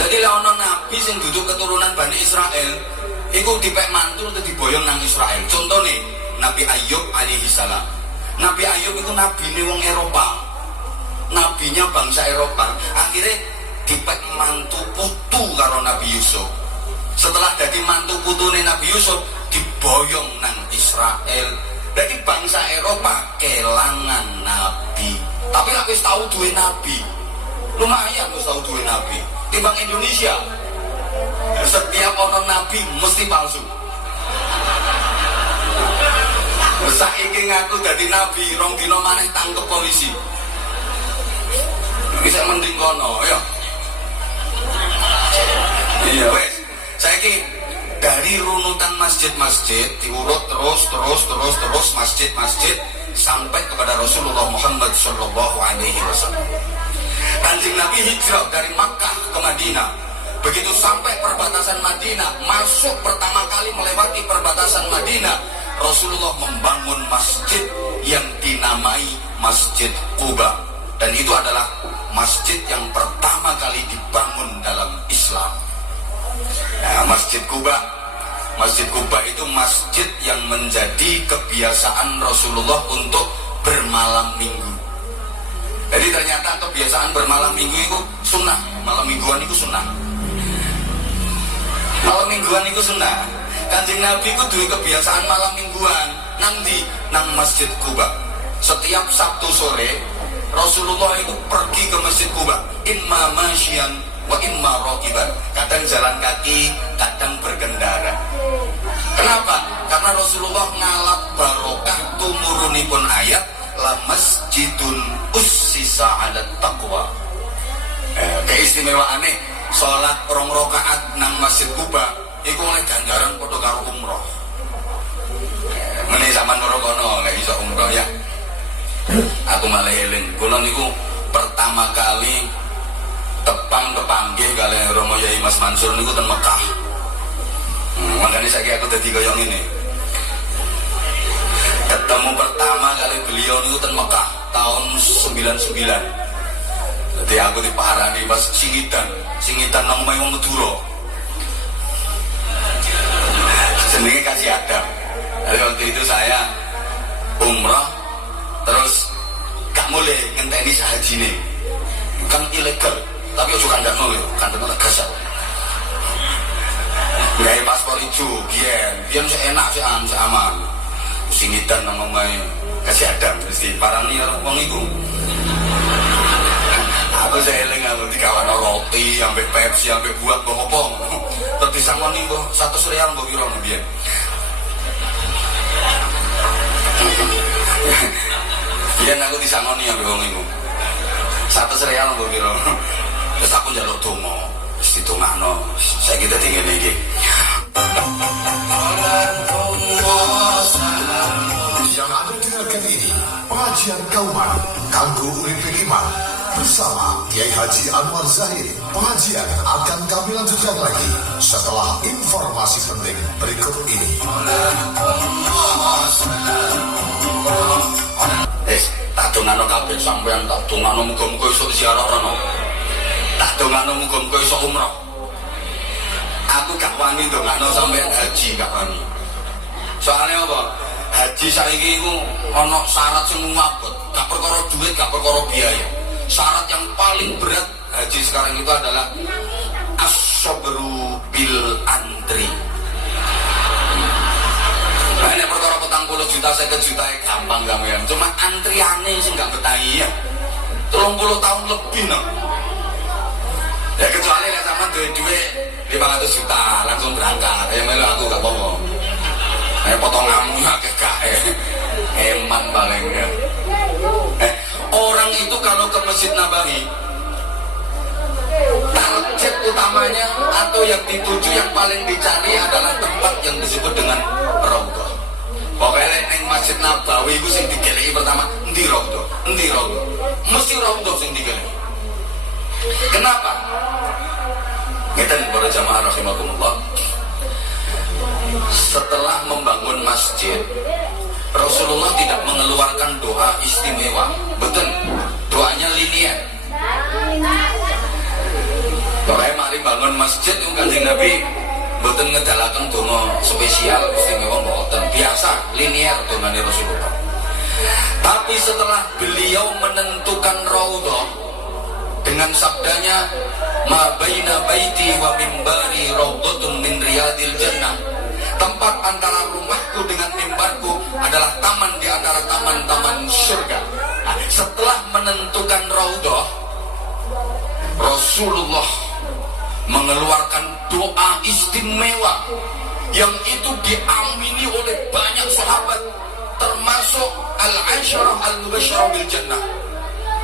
Jadi lah ono Nabi sing duduk keturunan Bani Israel, iku dipek mantul atau diboyong nang Israel. Contoh nih Nabi Ayub alaihi salam. Nabi Ayub itu nabi nih wong Eropa, nabinya bangsa Eropa. Akhirnya dipek mantu putu karo Nabi Yusuf. Setelah jadi mantu putu nih Nabi Yusuf, diboyong nang Israel. Jadi bangsa Eropa kelangan nabi. Tapi lah wis tahu duwe nabi, lumayan wis tahu duwe nabi. Timbang Indonesia, setiap orang nabi mesti palsu. Saiki ngaku dadi nabi, rong dina maneh tangkep polisi. Bisa mending kono, ya. Iya wes. Saiki dari runutan masjid-masjid diurut terus masjid-masjid sampai kepada Rasulullah Muhammad Shallallahu Alaihi Wasallam. Kanjeng Nabi hijrah dari Makkah ke Madinah. Begitu sampai perbatasan Madinah, masuk pertama kali melewati perbatasan Madinah, Rasulullah membangun masjid yang dinamai Masjid Quba, dan itu adalah masjid yang pertama kali dibangun dalam Islam. Nah, Masjid Quba itu masjid yang menjadi kebiasaan Rasulullah untuk bermalam minggu. Jadi ternyata kebiasaan bermalam minggu itu sunnah. Malam mingguan itu sunnah. Malam mingguan itu sunnah. Kanjeng Nabi itu duwe kebiasaan malam mingguan nang Masjid Quba. Setiap Sabtu sore Rasulullah itu pergi ke Masjid Quba, imma masyian wa imma raqiban. Kadang jalan kaki, kadang berkendara. Kenapa? Karena Rasulullah ngalap barokah tumurunipun ayat la masjidun ussisa 'ala taqwa. Keistimewaane salat 2 rakaat nang Masjid Quba iku oleh ganjaran padha karo umroh. Ngene sampean ngrokono nek iso umroh ya. Aku malah eling, kula niku pertama kali tepang kepanggih kali Romo Yai Mas Mansur niku ten Mekah. Makanya saiki aku dadi koyo ngene. Ketemu pertama kali beliau niku ten Mekah tahun 99. Jadi aku diparani pas singitan nang omahe wong Madura. Jenenge kasih Adam. Jadi waktu itu saya umrah terus gak boleh ngenteni sahajine. Kan ilegal, tapi ojo kandakno lho, kandakno tegas. Gawe paspor ijo, biyen enak sih aman. Singitan nang omahe kasih Adam mesti parani wong iku. Aku seeling aku dikawano roti, ambek Pepsi, ambek buah, mbok opo. Terus disangoni mbok 100 rial mbok piro mbiyen. Biyen aku disangoni ambek wong iku. 100 rial mbok piro. Terus aku njaluk donga, wis ditungakno. Saiki dadi ngene iki. Yang Anda dengarkan ini pengajian Kauman kanggo urip iman bersama Kiai Haji Anwar Zahid. Pengajian akan kami lanjutkan lagi setelah informasi penting berikut ini. Tak dongano kabeh sampean, tak dongano muga-muga iso ziarah rono. Tak dongano muga-muga iso umrah. Aku gak wani dongano sampean haji, gak wani. Soalnya apa? Haji saiki iku ana syarat sing ngabot, gak perkara duit, gak perkara biaya. Syarat yang paling berat haji sekarang itu adalah as-sabru bil antri. Nah, ini perkara 40 juta, 50 juta gampang gampang. Cuma antriane sih nggak betahi ya. 30 tahun lebih no. Ya kecuali nek sama duit 500 juta langsung berangkat. Ya melu aku gak apa-apa. Potonganmu akeh kae. Hemat paling ya. Orang itu kalau ke Masjid Nabawi, target utamanya atau yang dituju, yang paling dicari adalah tempat yang disebut dengan Raudhah. Pokoknya neng Masjid Nabawi itu sing digeleki pertama endi Raudhah, mesti Raudhah sing digeleki. Kenapa? Ngeten para jamaah rahimakumullah. Setelah membangun masjid, Rasulullah tidak mengeluarkan doa istimewa. Betul, doanya linear. Pokoknya mari bangun masjid itu Kanjeng Nabi betul ngedalaken donga spesial istimewa mboten. Biasa linear dongane Rasulullah. Tapi setelah beliau menentukan Raudhah dengan sabdanya ma baina baiti wa mimbari raudhatun min riyadil jannah. Tempat antara rumahku dengan mimbarku adalah taman di antara taman-taman surga. Nah, setelah menentukan Raudhah, Rasulullah mengeluarkan doa istimewa yang itu diamini oleh banyak sahabat, termasuk al-'asharah al-mubashsharah bil jannah,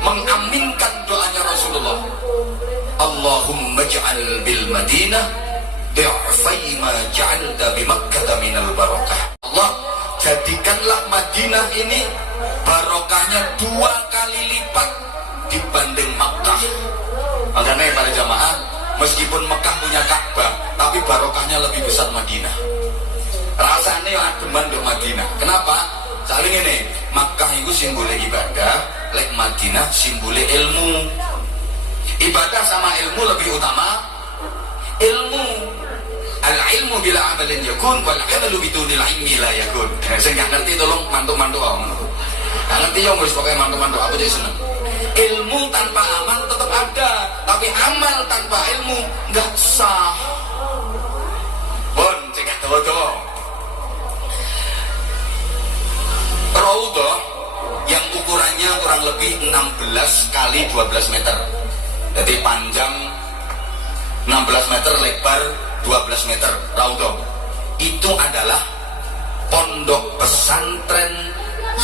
mengaminkan doanya Rasulullah. Allahumma ij'al bil Madinah di'fai ma ja'alta bi Makkah minal barakah. Allah, jadikanlah Madinah ini barokahnya 2 kali lipat dibanding Makkah. Makanya para jamaah, meskipun Mekah punya Ka'bah, tapi barokahnya lebih besar Madinah. Rasanya yang ademan di Madinah. Kenapa? Saling ini, Makkah itu simbole ibadah, lek Madinah simbole ilmu. Ibadah sama ilmu lebih utama ilmu. Al-ilmu bila amalin yakun, wal amalu bidunil ilmi la yakun. Saya nggak ngerti, tolong mantuk-mantuk aku. Nggak ngerti ya, wis pokoknya mantuk-mantuk aku jadi seneng. Ilmu tanpa amal tetap ada, tapi amal tanpa ilmu nggak sah. Bon, cekak tuh. Raudhah yang ukurannya kurang lebih 16 kali 12 meter. Jadi panjang 16 meter, lebar 12 meter. Raudhah itu adalah pondok pesantren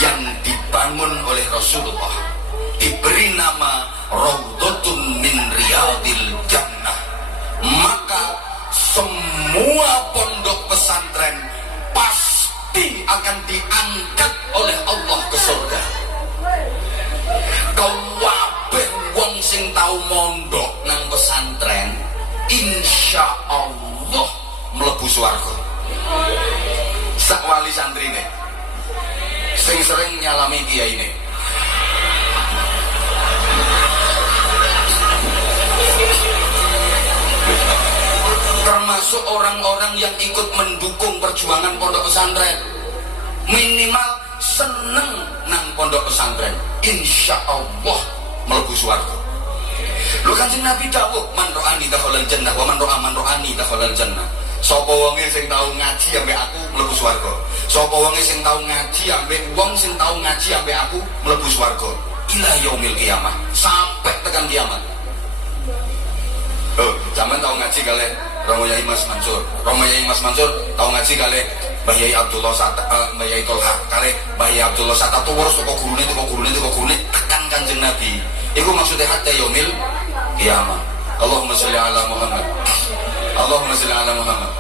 yang dibangun oleh Rasulullah, diberi nama Raudhatun min Riyadil Jannah. Maka semua pondok pesantren pasti akan diangkat oleh Allah ke surga. Kabeh wong sing tau mondok nang pesantren insya Allah mlebu swarga. Sak wali santrine sing sering nyalami kiai ini, termasuk orang-orang yang ikut mendukung perjuangan pondok pesantren, minimal seneng nang pondok pesantren, insya Allah mlebu swarga. Lu kan sing Nabi dawuh, man ro'ani dakhalal jannah wa man ro'ani dakhalal jannah. Sapa wonge sing tau ngaji ambek aku mlebu swarga. Sapa wonge sing tau ngaji ambek wong sing tau ngaji ambek aku mlebu swarga. Ila yaumil qiyamah, sampai tekan kiamat. Oh, zaman tau ngaji kali Romo Yai Mas Mansur. Romo Yai Mas Mansur tau ngaji kali Mbah Yai Abdullah Sata, Mbah Yai Tolha kali Mbah Yai Abdullah Sata tuh terus toko gurune tekan Kanjeng Nabi. Iku maksudnya hatta yaumil qiyamah. Allahumma sholli ala Muhammad. Allahumma sholli ala Muhammad.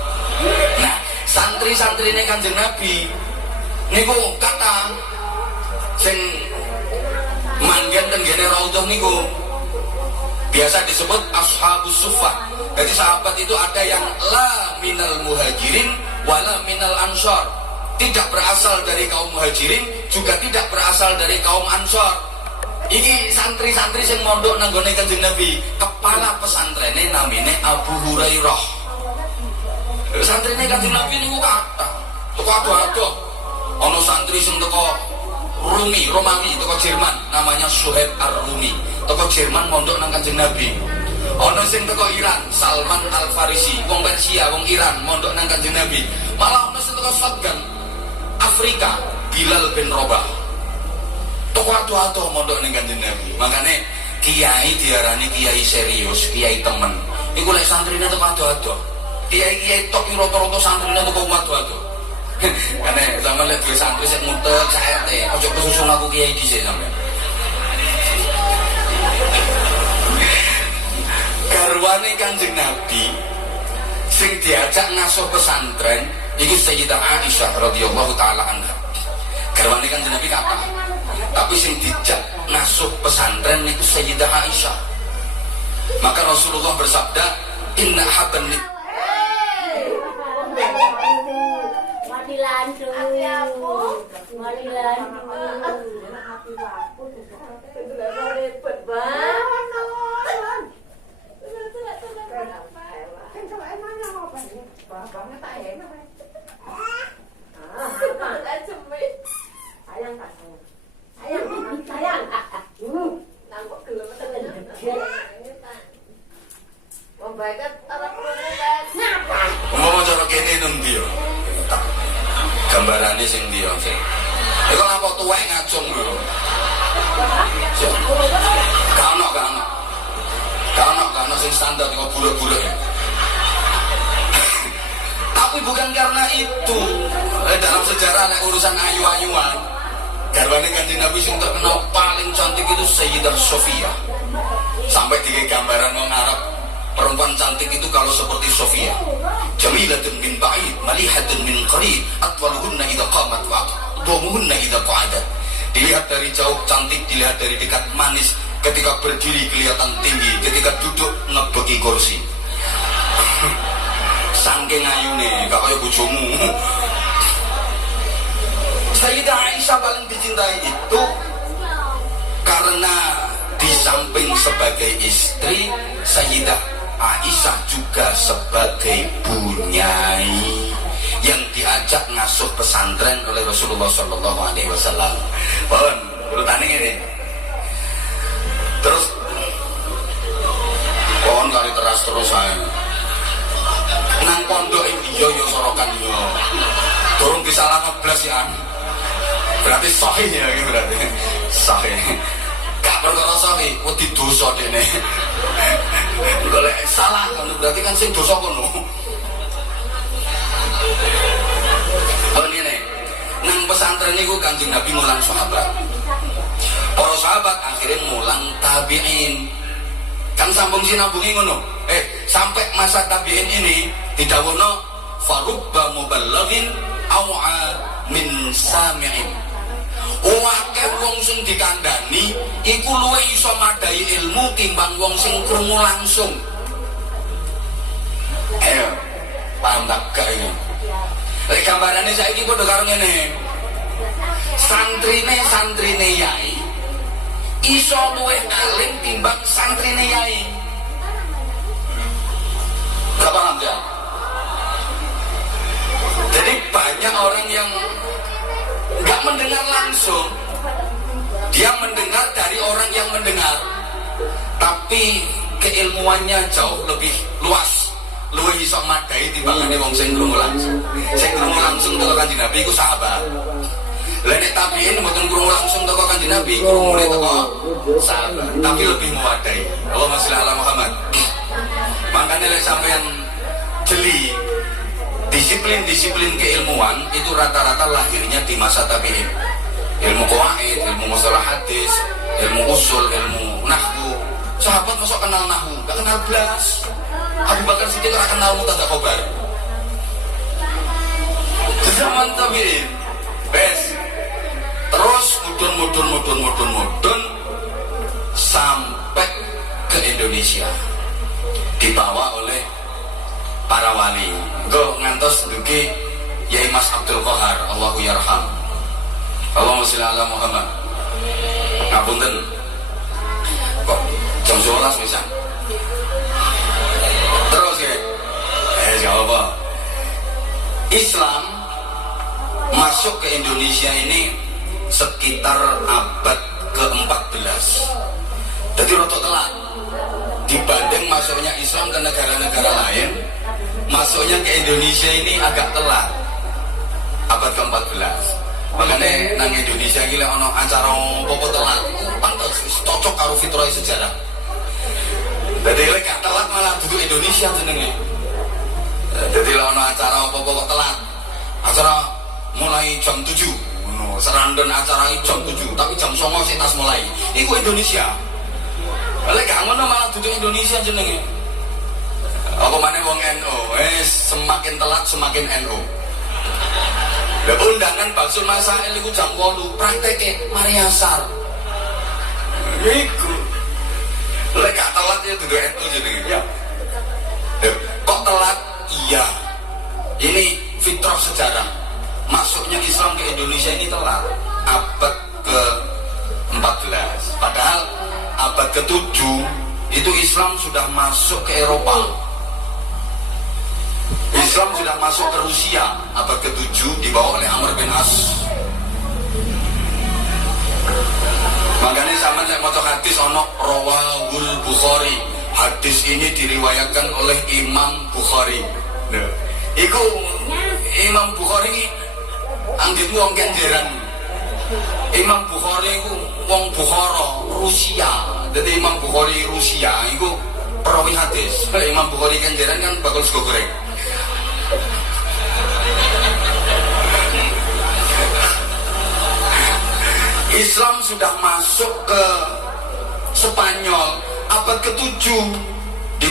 Nah, santri-santrine Kanjeng Nabi niku kata sing manggen teng gene Raudhah niku biasa disebut ashabus suffah. Jadi sahabat itu ada yang la minal muhajirin wala minal ansor, tidak berasal dari kaum muhajirin, juga tidak berasal dari kaum ansor. Ini santri-santri yang mondok nang gone Kanjeng Nabi. Kepala pesantrennya namanya Abu Hurairah. Santrine Kanjeng Nabi niku kata teko ado-ado. Ono santri sing teko Romawi, teko Jerman, namanya Suhaib Ar-Rumi. Teko Jerman mondok nang Kanjeng Nabi. Ono sing teko Iran, Salman Al-Farisi, wong Persia, wong Iran mondok nang Kanjeng Nabi. Malah ono sing teko Sudan, Afrika, Bilal bin Rabah. Toko ado-ado mondok ning Kanjeng Nabi. Makane kiai diarani kiai serius, kiai temen. Iku lek santrine teko ado-ado. Kiai-kiai tok iki rata-rata santrine teko ado-ado. Karena zaman lek duwe santri sing mutek saete, aja kesusun aku kiai dhisik sampean. Garwane Kanjeng Nabi sing diajak ngasuh pesantren iki Sayyidah Aisyah radhiyallahu taala anha. Garwane Kanjeng Nabi kapan? Tapi sing dijak ngasuh pesantren niku Sayyidah Aisyah. Maka Rasulullah bersabda, inna habban li Madilandu. Repot banget. umpama cara kene nang ndi yo. Gambarane sing ndi yo sing. Iku apa tuwek ngacung lho. Kano sing standar kok buruk-buruk ya. Tapi bukan karena itu. Dalam sejarah nek urusan ayu-ayuan, garwane Kanjeng Nabi sing terkenal paling cantik itu Sayyidah Sofia. Sampai di gambaran wong Arab perempuan cantik itu kalau seperti Sofia, jamilatun min ba'id, malihatun min qarib, atwaluhunna idza qamat wa aqdamuhunna idza qa'adat. Dilihat dari jauh cantik, dilihat dari dekat manis, ketika berdiri kelihatan tinggi, ketika duduk ngebeki kursi. Saking ayune, gak kaya bojomu. Sayyidah Aisyah paling dicintai itu karena di samping sebagai istri, Sayyidah Aisyah juga sebagai bunyai yang diajak ngasuh pesantren oleh Rasulullah Shallallahu Alaihi Wasallam. Pun urutannya ini. Terus, pohon kali terus saya. Nang pondok ini yo sorokan yo. Turun bisa lama belas ya. Berarti sahih ya, berarti sahih. Gak perkara sahih, wedi dosa dene. Golek salah kan berarti kan sing dosa kono. Oh ini nang pesantren niku Kanjeng Nabi mulang sahabat. Para sahabat akhirnya mulang tabi'in. Kan sambung sinambungi ngono. Sampai masa tabi'in ini didhawuhna farubba muballighin aw'a min sami'in. Akeh wong sing dikandani iku luwih iso madai ilmu timbang wong sing krungu langsung. Ayo, paham tak gak ini? Lek gambarane saiki padha karo ngene. Santrine yai iso luwih alim timbang santrine yai. Gak paham ya? Jadi banyak orang yang gak mendengar langsung, dia mendengar dari orang yang mendengar, tapi keilmuannya jauh lebih luas, luwih iso madai timbangane wong sing krungu langsung. Sing krungu langsung teko Kanjeng Nabi iku sahabat. Lah nek tabiin mboten krungu langsung teko Kanjeng Nabi, krungune teko sahabat, tapi lebih mewadai. Allahumma sholli ala Muhammad. Makanya lek sampean jeli disiplin keilmuan itu rata-rata lahirnya di masa tabi'in. Ilmu qawaid, ilmu masalah hadis, ilmu usul, ilmu nahwu. Sahabat masuk kenal nahwu, gak kenal belas. Abu Bakar Siddiq gak kenal mubtada khobar. Zaman tabi'in, bes. Terus mudun sampai ke Indonesia, dibawa oleh para wali. Go ngantos dugi Yai Mas Abdul Qahar, Allahu yarham. Allahumma sholli ala Muhammad. Ngapunten. Kok jam 12 bisa? Terus ya. Siapa? Islam masuk ke Indonesia ini sekitar abad ke-14. Jadi rotok telat. Dibanding masuknya Islam ke negara-negara lain, masuknya ke Indonesia ini agak telat, abad ke-14. Makanya nang Indonesia gila ono acara popo telat, pantas cocok karo fitrah sejarah. Jadi lek gak telat malah duduk Indonesia jenenge. Jadi lah ono acara popo kok telat, acara mulai jam 7, serandon acara jam 7, tapi jam 9 sih tas mulai. Iku Indonesia. Lek gak ngono malah duduk Indonesia jenenge. Apa maneh wong NU, semakin telat semakin NU. Lah undangan Baksul Masail iku jam 8, prakteke mari asar. Iku. Lek gak telat ya duduk NU jenenge. Ya. Kok telat? Iya. Ini fitrah sejarah. Masuknya Islam ke Indonesia ini telat, abad ke-14. Padahal abad ke-7 itu Islam sudah masuk ke Eropa. Islam sudah masuk ke Rusia abad ke-7 dibawa oleh Amr bin As. Makanya sama saya maca hadis ono rawahul Bukhari. Hadis ini diriwayatkan oleh Imam Bukhari. Nah, iku Imam Bukhari anggit wong kenjeran. Imam Bukhari itu wong Bukhara, Rusia. Jadi Imam Bukhari Rusia itu perawi hadis. Imam Bukhari kenjeran kan bakal sego goreng. Islam sudah masuk ke Spanyol abad ke-7,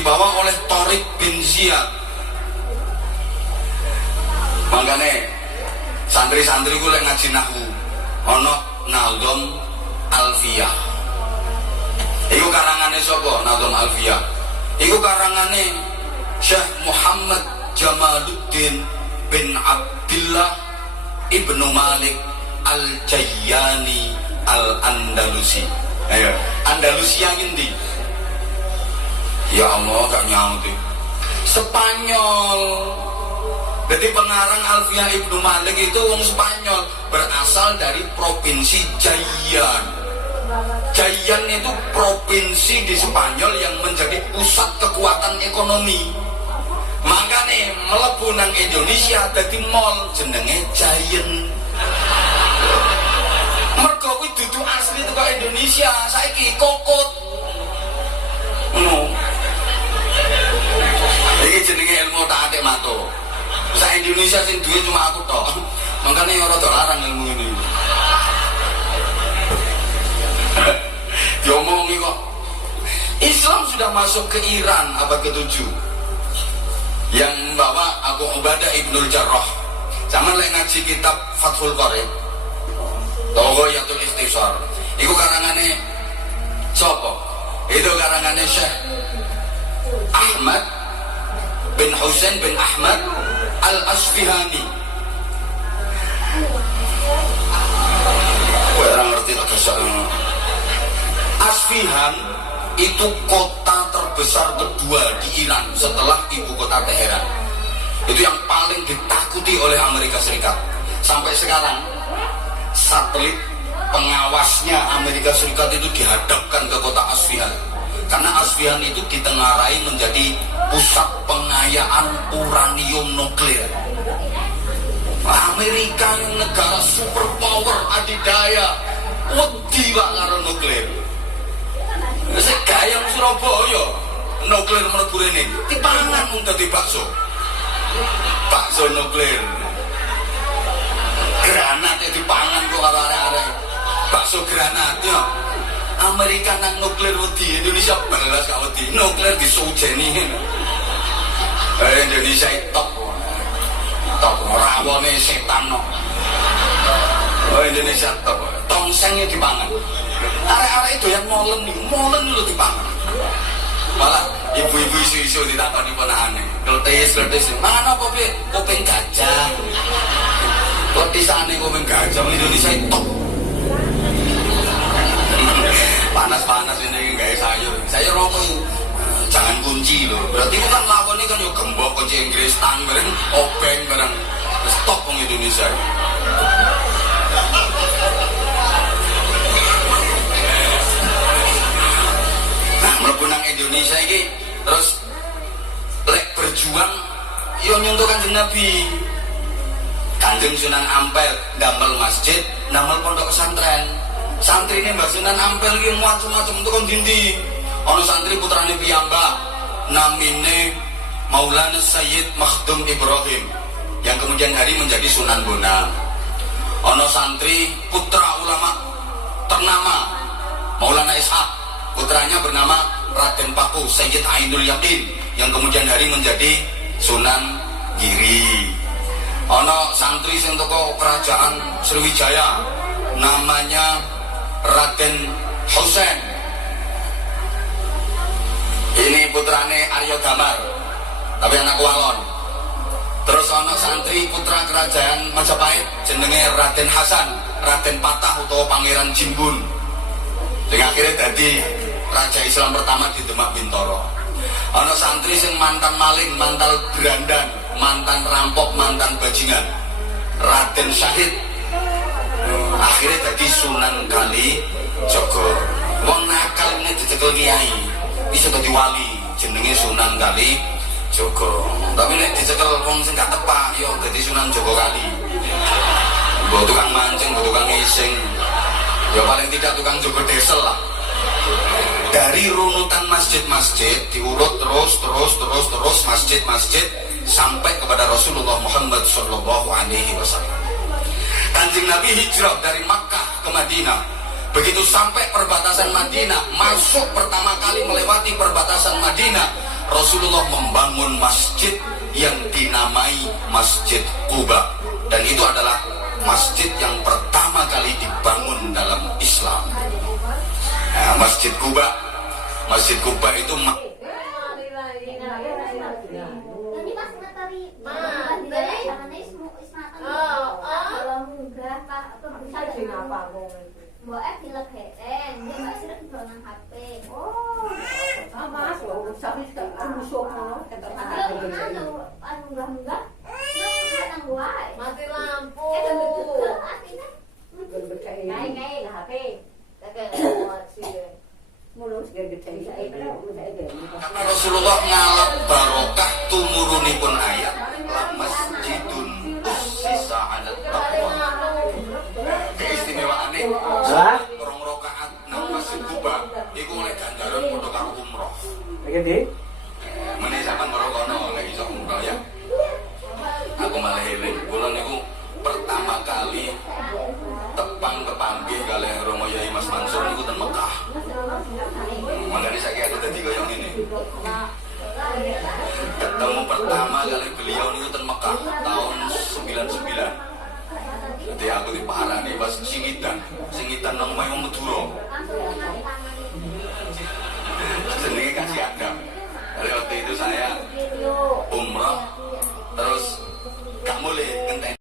dibawa oleh Tariq bin Ziyad. Makanya santri-santri ku lek ngaji nahwu ana Nazm Alfiyah. Iku karangane sapa Nazm Alfiyah? Iku karangane Syekh Muhammad Jamaluddin bin Abdullah Ibnu Malik Al-Jayyani Al-Andalusi. Ayo, Andalusia ngendi? Ya Allah, gak nyaut. Spanyol. Jadi pengarang Alfiyah Ibnu Malik itu wong Spanyol, berasal dari provinsi Jayan. Jayan itu provinsi di Spanyol yang menjadi pusat kekuatan ekonomi. Makanya mlebu nang Indonesia dadi mall jenenge Giant. Mergo kuwi dudu asli teko Indonesia, saiki kokot. Iki jenenge ilmu tak atik mato. Sa Indonesia sing duwe cuma aku tok. Makane ora rada larang ilmu ini. Diomongi kok. Islam sudah masuk ke Iran abad ke-7. Yang membawa Abu Ubadah Ibnul Jarrah. Zaman lek ngaji kitab Fathul Qorib, Taghayatul Ikhtisar. Iku karangane sapa? Itu karangane Syekh Ahmad bin Husain bin Ahmad Al-Asfihani. Orang ngerti tak kesal. Asfihan itu kota terbesar kedua di Iran setelah ibu kota Teheran. Itu yang paling ditakuti oleh Amerika Serikat. Sampai sekarang satelit pengawasnya Amerika Serikat itu dihadapkan ke kota Asfihan. Karena Asfihan itu ditengarai menjadi pusat pengayaan uranium nuklir. Amerika yang negara superpower adidaya wedi pak karo nuklir. Segayang Surabaya nuklir mlebu rene dipangan mung dadi bakso. Bakso nuklir. Granat dipangan kok karo arek-arek. Bakso granat ya. Amerika nang nuklir wedi, Indonesia belas gak wedi. Nuklir disujeni. Indonesia top. Top rawone setan no. Indonesia top. Tongsengnya dipangan. Arek-arek itu yang molen lho dipangan. Malah ibu-ibu isu-isu ditakoni ponakane. Kletis. Mangan apa piye? Kuping gajah. Kletisane kuping gajah Indonesia top. Panas-panas ini gawe sayur. Sayur apa? Jangan kunci loh. Berarti itu kan lawannya kan yo gembok kunci Inggris tang bareng obeng bareng. Stop wong Indonesia. Nah, mlebu nang Indonesia iki terus lek berjuang yo nyuntuk Kanjeng Nabi. Kanjeng Sunan Ampel damel masjid, damel pondok pesantren. Santri ini Mbak Sunan Ampel iki macam-macam itu kan dindi. Ono santri putrane piyambak namine Maulana Sayyid Makhdum Ibrahim yang kemudian hari menjadi Sunan Bonang. Ono santri putra ulama ternama Maulana Ishaq, putranya bernama Raden Paku Sayyid Ainul Yakin yang kemudian hari menjadi Sunan Giri. Ono santri sing teko kerajaan Sriwijaya namanya Raden Husain. Ini putrane Arya Damar, tapi anak walon. Terus ana santri putra kerajaan Majapahit jenenge Raden Hasan, Raden Patah utawa Pangeran Jimbun. Sing akhirnya dadi raja Islam pertama di Demak Bintoro. Ana santri sing mantan maling, mantan berandan, mantan rampok, mantan bajingan. Raden Syahid. Akhirnya dadi Sunan Kalijaga. Wong nakal ini dicekel kiai, bisa dadi wali, jenenge Sunan Kalijaga. Tapi nek dicekel wong sing gak tepak, yo dadi Sunan Jogokali. Mbok tukang mancing, mbok tukang ngising. Ya paling tidak tukang jogo desel lah. Dari runutan masjid-masjid diurut terus masjid-masjid sampai kepada Rasulullah Muhammad sallallahu alaihi wasallam. Kanjeng Nabi hijrah dari Makkah ke Madinah. Begitu sampai perbatasan Madinah, masuk pertama kali melewati perbatasan Madinah, Rasulullah membangun masjid yang dinamai Masjid Quba, dan itu adalah masjid yang pertama kali dibangun dalam Islam. Nah, Masjid Quba itu Tadi pas ngeteri Ma, di tadi? caranya ismatan. Oh, Kalau munggah Pak, apa bisa Sing dengan apa kok? Mbok dilegeken, dia Mbak sering dolan HP. Oh, sama so, sabi ka usok mo kata Anu munggah-munggah. Nang nang wae. mati lampu. Deg-deg artinya Ngay lah HP. Taga muat sih. Mulus gede saya karena Rasulullah ngalap barokah tumurunipun ayat la masjidun ussisa 'alal taqwa. Keistimewaane rong rakaat nang Masjid Quba iku oleh ganjaran padha karo umroh. Meneh sampean merokono lek iso umroh ya. Aku malah eling, kula niku pertama kali tepang kepanggih kalih Romo Yai Mas Mansur niku ten Mekah. Makanya saya aku tadi koyo ngene. Ketemu pertama kali beliau niku ten Mekah tahun 99. Jadi aku diparani pas singitan nang Mayong Madura.